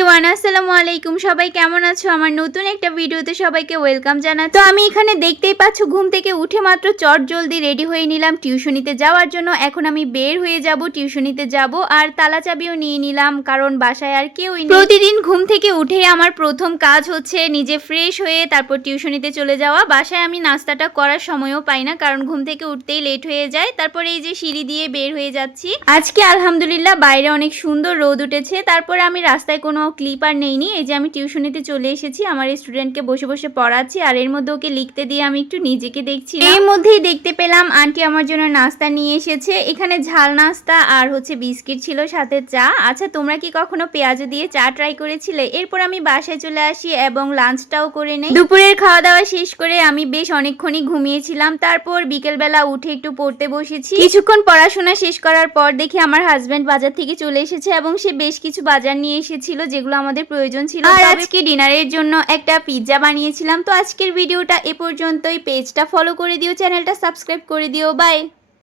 Everyone আসসালামু আলাইকুম। সবাই কেমন আছো? আমার নতুন একটা ভিডিওতে সবাইকে ওয়েলকাম জানাচ্ছি। তো আমি এখানে দেখতেই পাচ্ছ ঘুম থেকে উঠে মাত্র চট জলদি রেডি হয়ে নিলাম টিউশনিতে যাওয়ার জন্য। এখন আমি বের হয়ে যাব, টিউশনিতে যাব, আর তালা চাবিও নিয়ে নিলাম কারণ বাসায় আর কেউই নেই। প্রতিদিন ঘুম থেকে উঠে আমার প্রথম কাজ হচ্ছে নিজে ফ্রেশ হয়ে তারপর টিউশনিতে চলে যাওয়া। বাসায় আমি নাস্তাটা করার সময়ও পাই না কারণ ঘুম থেকে উঠতেই লেট হয়ে যায়। তারপরে এই যে সিঁড়ি দিয়ে বের হয়ে যাচ্ছি। আজকে আলহামদুলিল্লাহ বাইরে অনেক সুন্দর রোদ উঠেছে। তারপরে আমি রাস্তায় কোনো ক্লিপ আর নেইনি। এই যে আমি টিউশনিতে চলে এসেছি, আমার স্টুডেন্টকে বসে বসে পড়াচ্ছি আর এর মধ্যে ওকে লিখতে দিয়ে আমি একটু নিজেকে দেখছি। এর মধ্যেই দেখতে পেলাম আন্টি আমার জন্য নাস্তা নিয়ে এসেছে। এখানে ঝাল নাস্তা আর হচ্ছে বিস্কিট ছিল, সাথে চা। আচ্ছা, তোমরা কি কখনো পেঁয়াজু দিয়ে চা ট্রাই করেছিলে? এরপর আমি বাসায় চলে আসি এবং লাঞ্চটাও করে নেই। দুপুরের খাওয়া দাওয়া শেষ করে আমি বেশ অনেকক্ষণই ঘুমিয়েছিলাম। তারপর বিকেলবেলা উঠে একটু পড়তে বসেছি। কিছুক্ষণ পড়াশোনা শেষ করার পর দেখি আমার হাজবেন্ড বাজার থেকে চলে এসেছে এবং সে বেশ কিছু বাজার নিয়ে এসেছিল যেগুলো আমাদের প্রয়োজন ছিল। আর আজকে ডিনারের জন্য একটা পিৎজা বানিয়েছিলাম। তো আজকের ভিডিওটা এ পর্যন্তই। পেজটা ফলো করে দিও, চ্যানেলটা সাবস্ক্রাইব করে দিও। বাই।